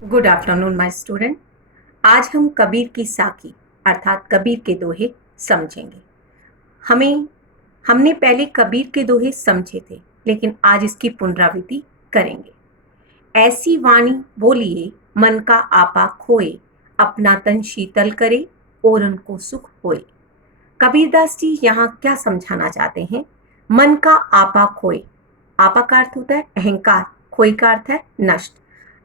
Good afternoon my student. आज हम कबीर की साखी अर्थात कबीर के दोहे समझेंगे। हमें हमने पहले कबीर के दोहे समझे थे, लेकिन आज इसकी पुनरावृत्ति करेंगे। ऐसी वाणी बोलिए मन का आपा खोए, अपना तन शीतल करे और उनको सुख होए। कबीरदास जी यहाँ क्या समझाना चाहते हैं? मन का आपा खोए। आपा का अर्थ होता है अहंकार, खोए का अर्थ है नष्ट।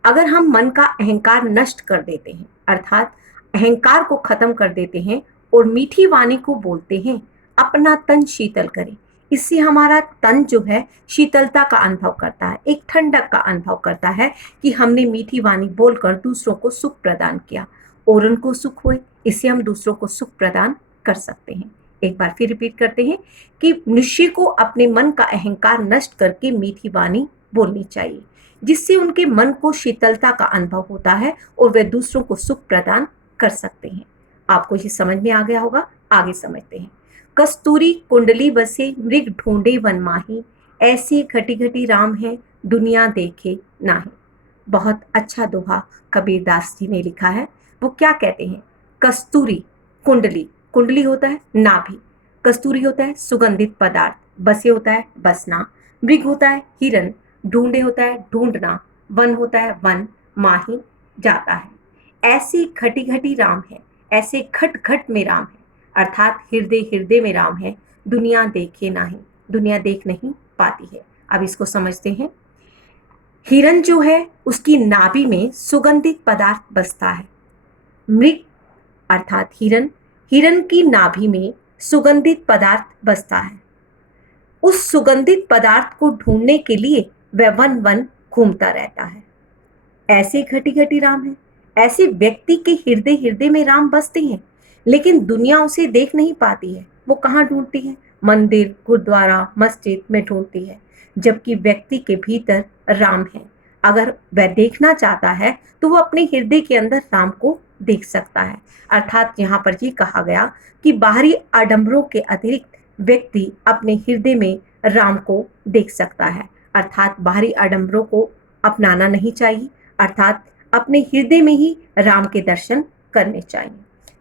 अगर हम मन का अहंकार नष्ट कर देते हैं अर्थात अहंकार को खत्म कर देते हैं और मीठी वाणी को बोलते हैं, अपना तन शीतल करें, इससे हमारा तन जो है शीतलता का अनुभव करता है, एक ठंडक का अनुभव करता है कि हमने मीठी वाणी बोलकर दूसरों को सुख प्रदान किया और उनको सुख हुए। इससे हम दूसरों को सुख प्रदान कर सकते हैं। एक बार फिर रिपीट करते हैं कि मनुष्य को अपने मन का अहंकार नष्ट करके मीठी वाणी बोलनी चाहिए, जिससे उनके मन को शीतलता का अनुभव होता है और वे दूसरों को सुख प्रदान कर सकते हैं। आपको ये समझ में आ गया होगा। आगे समझते हैं। कस्तूरी कुंडली बसे मृग ढूंढे वन माही, ऐसे घटी घटी राम है दुनिया देखे नाही। बहुत अच्छा दोहा कबीरदास जी ने लिखा है। वो क्या कहते हैं? कस्तूरी कुंडली, कुंडली होता है नाभि, कस्तूरी होता है सुगंधित पदार्थ, बसे होता है बसना, मृग होता है हिरन, ढूंढे होता है ढूंढना, वन होता है वन, माही जाता है। ऐसी घटी घटी राम है, ऐसे घट घट में राम है अर्थात हृदय हृदय में राम है, दुनिया देखे नहीं, दुनिया देख नहीं पाती है। अब इसको समझते हैं। हिरन जो है उसकी नाभि में सुगंधित पदार्थ बसता है। मृग अर्थात हिरन, हिरन की नाभि में सुगंधित पदार्थ बसता है। उस सुगंधित पदार्थ को ढूंढने के लिए वह वन वन घूमता रहता है। ऐसे घटी घटी राम है, ऐसे व्यक्ति के हृदय हृदय में राम बसते हैं, लेकिन दुनिया उसे देख नहीं पाती है। वो कहाँ ढूंढती है? मंदिर, गुरुद्वारा, मस्जिद में ढूंढती है, जबकि व्यक्ति के भीतर राम है। अगर वह देखना चाहता है तो वो अपने हृदय के अंदर राम को देख सकता है। अर्थात यहाँ पर ये कहा गया कि बाहरी आडंबरों के अतिरिक्त व्यक्ति अपने हृदय में राम को देख सकता है। अर्थात बाहरी आडंबरों को अपनाना नहीं चाहिए, अर्थात अपने हृदय में ही राम के दर्शन करने चाहिए।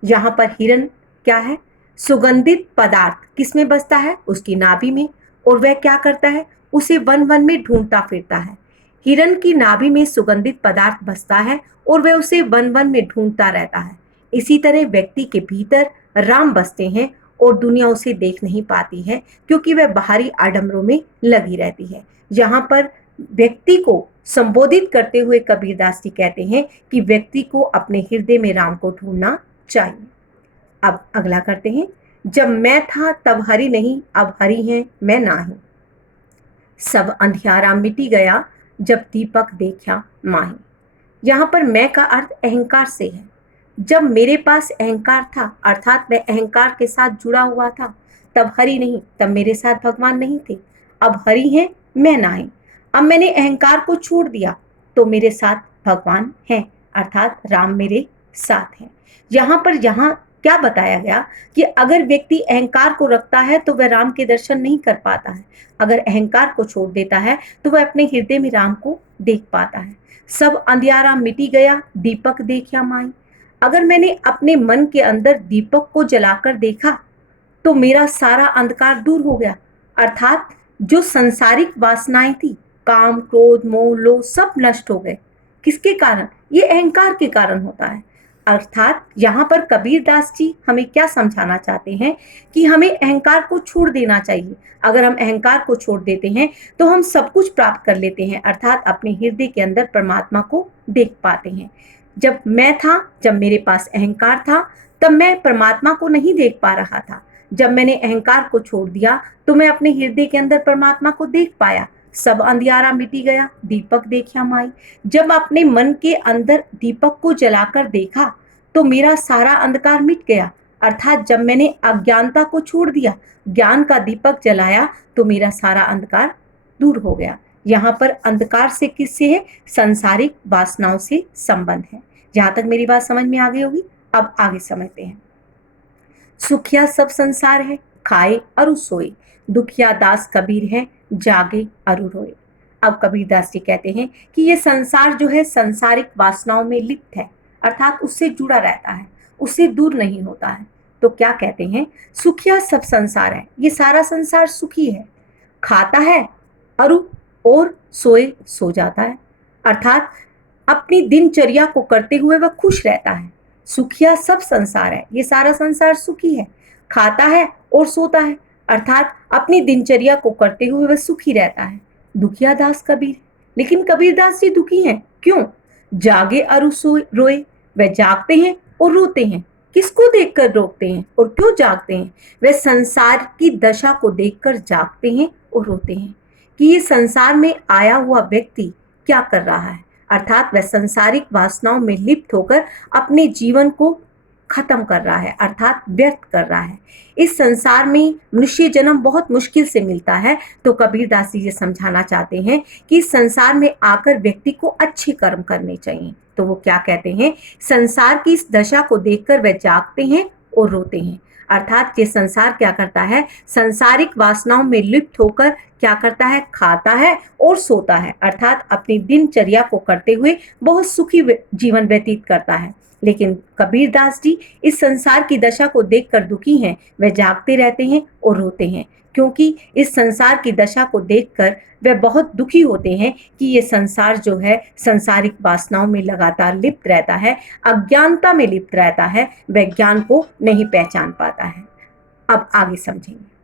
यहाँ पर हिरन क्या है? सुगंधित पदार्थ किसमें बसता है? उसकी नाभि में। और वह क्या करता है? उसे वन वन में ढूंढता फिरता है। हिरन की नाभि में सुगंधित पदार्थ बसता है और वह उसे वन वन में ढूंढता रहता है। इसी तरह व्यक्ति के भीतर राम बसते हैं और दुनिया उसे देख नहीं पाती है, क्योंकि वह बाहरी आडंबरों में लगी रहती है। यहाँ पर व्यक्ति को संबोधित करते हुए कबीरदास जी कहते हैं कि व्यक्ति को अपने हृदय में राम को ढूंढना चाहिए। अब अगला करते हैं। जब मैं था तब हरि नहीं, अब हरि है मैं नाही। सब अंधियारा मिटी गया, जब दीपक देखा माही। यहाँ पर मैं का अर्थ अहंकार से है। जब मेरे पास अहंकार था अर्थात मैं अहंकार के साथ जुड़ा हुआ था, तब हरि नहीं, तब मेरे साथ भगवान नहीं थे। अब हरि है मैं नहीं। अब मैंने अहंकार को छोड़ दिया तो मेरे साथ भगवान हैं, अर्थात राम मेरे साथ हैं। यहाँ क्या बताया गया कि अगर व्यक्ति अहंकार को रखता है तो वह राम के दर्शन नहीं कर पाता है। अगर अहंकार को छोड़ देता है तो वह अपने हृदय में राम को देख पाता है। सब अंधियारा मिटी गया, दीपक देखा माई। अगर मैंने अपने मन के अंदर दीपक को जलाकर देखा तो मेरा सारा अंधकार दूर हो गया। अर्थात जो संसारिक वासनाएं थी, काम, क्रोध, मोह, लोभ, सब नष्ट हो गए। किसके कारण? ये अहंकार के कारण होता है। अर्थात यहाँ पर कबीरदास जी हमें क्या समझाना चाहते हैं कि हमें अहंकार को छोड़ देना चाहिए। अगर हम अहंकार को छोड़ देते हैं तो हम सब कुछ प्राप्त कर लेते हैं, अर्थात अपने हृदय के अंदर परमात्मा को देख पाते हैं। जब मैं था, जब मेरे पास अहंकार था, तब मैं परमात्मा को नहीं देख पा रहा था। जब मैंने अहंकार को छोड़ दिया तो मैं अपने हृदय के अंदर परमात्मा को देख पाया। सब अंधियारा मिटी गया, दीपक देखा माई। जब अपने मन के अंदर दीपक को जलाकर देखा तो मेरा सारा अंधकार मिट गया। अर्थात जब मैंने अज्ञानता को छोड़ दिया, ज्ञान का दीपक जलाया, तो मेरा सारा अंधकार दूर हो गया। यहाँ पर अंधकार से किससे है? संसारिक वासनाओं से संबंध है। जहां तक मेरी बात समझ में आ गई होगी। अब आगे समझते हैं। सुखिया सब संसार है, खाए अरु सोए, दुखिया दास कबीर है, जागे अरु रोए। अब कबीरदास जी कहते हैं कि ये संसार जो है संसारिक वासनाओं में लिप्त है, अर्थात उससे जुड़ा रहता है, उससे दूर नहीं होता है। तो क्या कहते हैं, सुखिया सब संसार है, ये सारा संसार सुखी है, खाता है अरु और सोए सो जाता है, अर्थात अपनी दिनचर्या को करते हुए वह खुश रहता है। सुखिया सब संसार है, ये सारा संसार सुखी है, खाता है और सोता है, अर्थात अपनी दिनचर्या को करते हुए वह सुखी रहता है। दुखिया दास कबीर, लेकिन कबीरदास जी दुखी हैं, क्यों? जागे अरु सोए रोए, वह जागते हैं और रोते हैं। किसको देखकर रोते हैं और क्यों जागते हैं? वे संसार की दशा को देखकर जागते हैं और रोते हैं कि ये संसार में आया हुआ व्यक्ति क्या कर रहा है, अर्थात वह संसारिक वासनाओं में लिप्त होकर अपने जीवन को खत्म कर रहा है, अर्थात व्यर्थ कर रहा है। इस संसार में मनुष्य जन्म बहुत मुश्किल से मिलता है, तो कबीरदास जी ये समझाना चाहते हैं कि इस संसार में आकर व्यक्ति को अच्छे कर्म करने चाहिए। तो वो क्या कहते हैं, संसार की इस दशा को देखकर वह जागते हैं और रोते हैं, अर्थात ये संसार क्या करता है, संसारिक वासनाओं में लिप्त होकर क्या करता है, खाता है और सोता है, अर्थात अपनी दिनचर्या को करते हुए बहुत सुखी जीवन व्यतीत करता है। लेकिन कबीरदास जी इस संसार की दशा को देखकर दुखी हैं, वह जागते रहते हैं और रोते हैं, क्योंकि इस संसार की दशा को देखकर वे बहुत दुखी होते हैं कि ये संसार जो है संसारिक वासनाओं में लगातार लिप्त रहता है, अज्ञानता में लिप्त रहता है, वह ज्ञान को नहीं पहचान पाता है। अब आगे समझेंगे।